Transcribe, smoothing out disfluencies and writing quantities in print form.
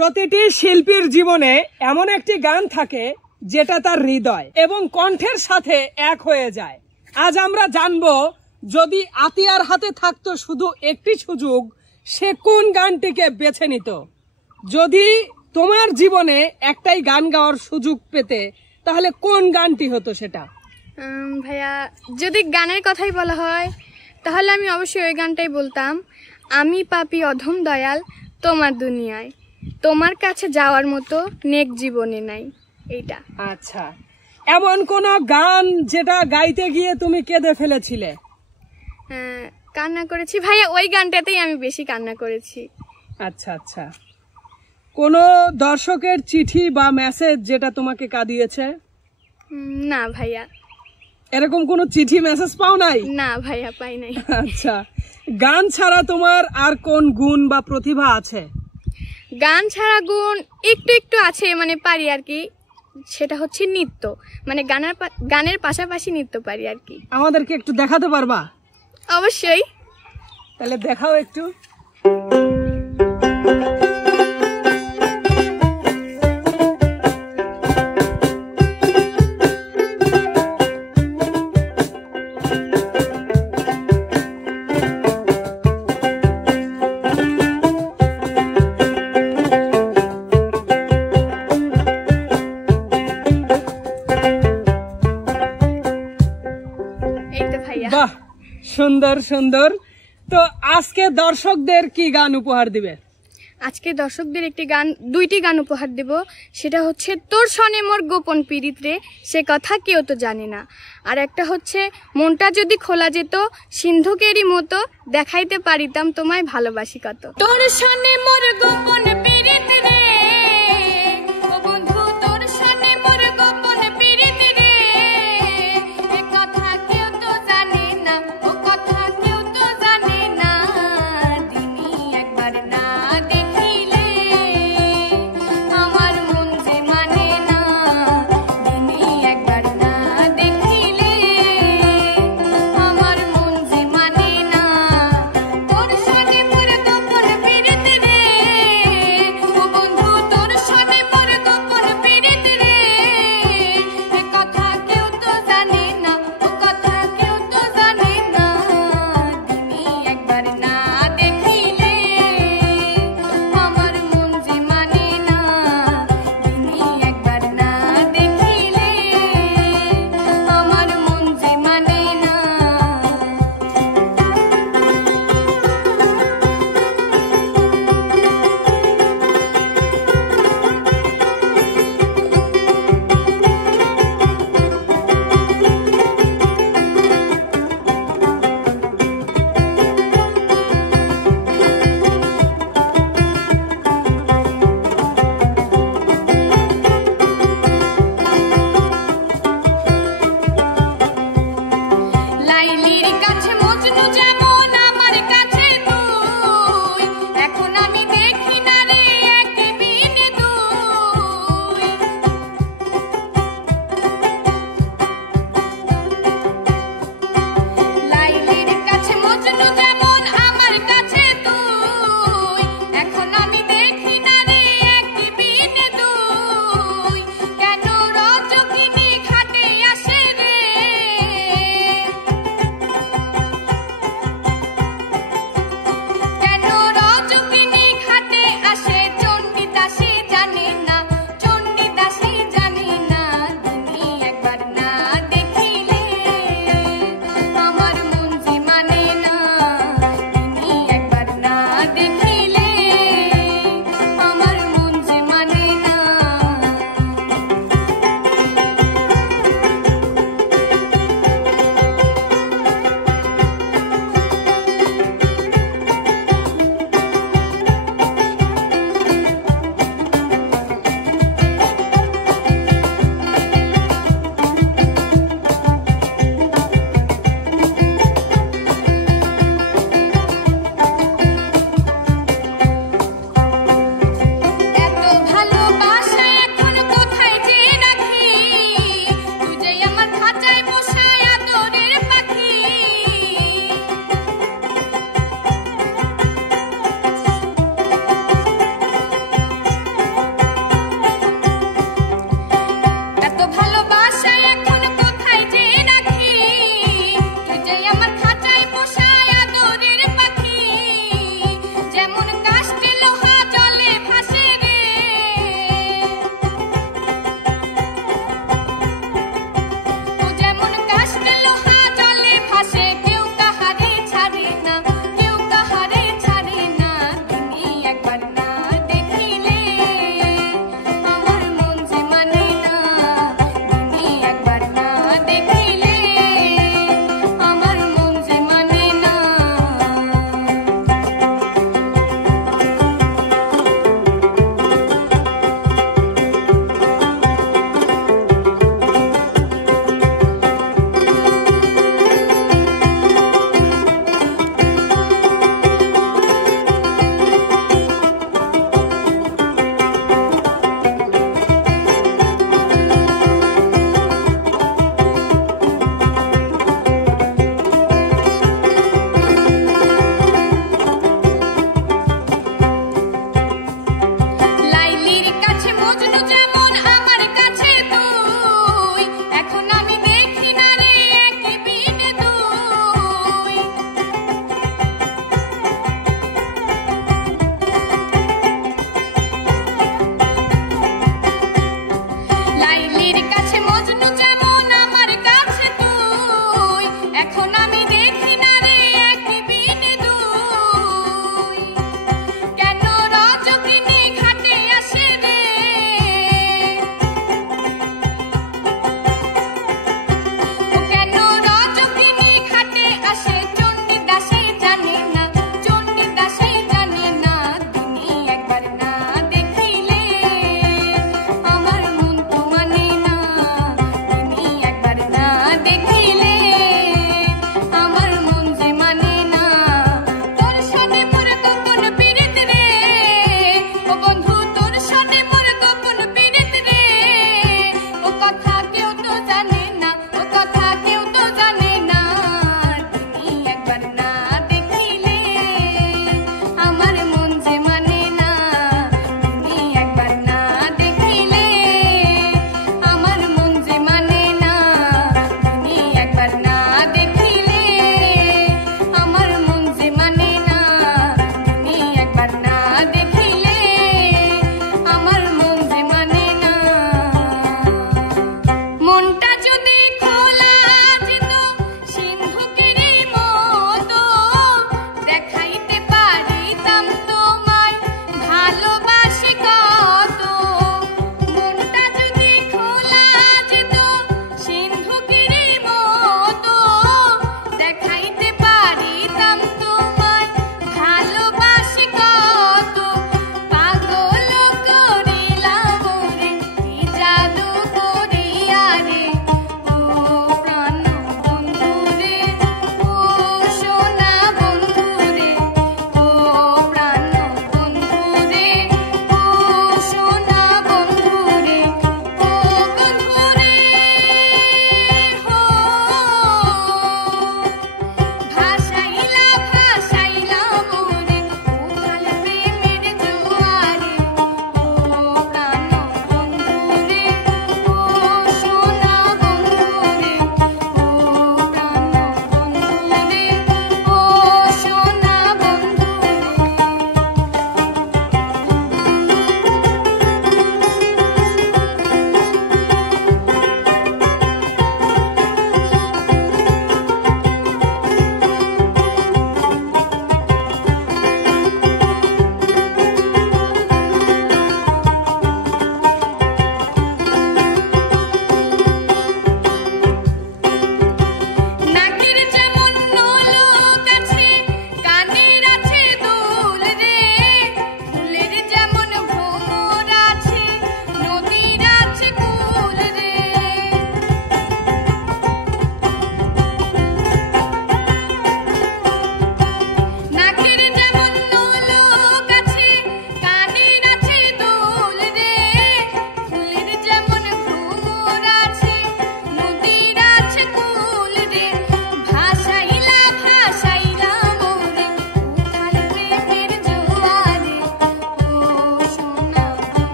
প্রতিটি শিল্পীর জীবনে এমন একটি গান থাকে যেটা তার হৃদয় এবং কণ্ঠের সাথে এক হয়ে যায়। আজ আমরা জানবো, যদি আতিয়ার হাতে থাকতো শুধু একটি সুযোগ, সে কোন গানটিকে বেছে নিত। যদি তোমার জীবনে একটাই গান গাওয়ার সুযোগ পেতে, তাহলে কোন গানটি হতো সেটা? ভাইয়া, যদি গানের কথাই বলা হয় তাহলে আমি অবশ্যই ওই গানটাই বলতাম, আমি পাপী অধম দয়াল তোমার দুনিয়ায়, তোমার কাছে যাওয়ার মতো নেক জীবনে নাই। এইটা। আচ্ছা, এমন কোন গান যেটা গাইতে গিয়ে তুমি কেঁদে ফেলেছিলে? কান্না করেছি ভাইয়া, ওই গানটাতেই আমি বেশি কান্না করেছি। আচ্ছা আচ্ছা, কোন দর্শকের চিঠি বা মেসেজ যেটা তোমাকে কাঁদিয়েছে? না ভাইয়া, এরকম কোন চিঠি মেসেজ পাও নাই? না ভাইয়া, পাই নাই। আচ্ছা, গান ছাড়া তোমার আর কোন গুণ বা প্রতিভা আছে? গান ছাড়া গুণ একটু একটু আছে, মানে পারি আর কি। সেটা হচ্ছে নৃত্য, মানে গানের পাশাপাশি নৃত্য পারি আর কি। আমাদেরকে একটু দেখাতে পারবা? অবশ্যই। তাহলে দেখাও একটু। বাহ, সুন্দর সুন্দর। তো আজকে দর্শকদের কি গান উপহার দিবে? আজকে দর্শকদের দুইটি গান উপহার দেব। সেটা হচ্ছে তোর সনে মোর গোপন পীড়িত রে, সে কথা কেউ তো জানে না। আর একটা হচ্ছে মনটা যদি খোলা যেত সিন্ধুকেরই মতো, দেখাইতে পারিতাম তোমায় ভালোবাসি কত। তোর সনে মোর গোপন পীড়িত রে।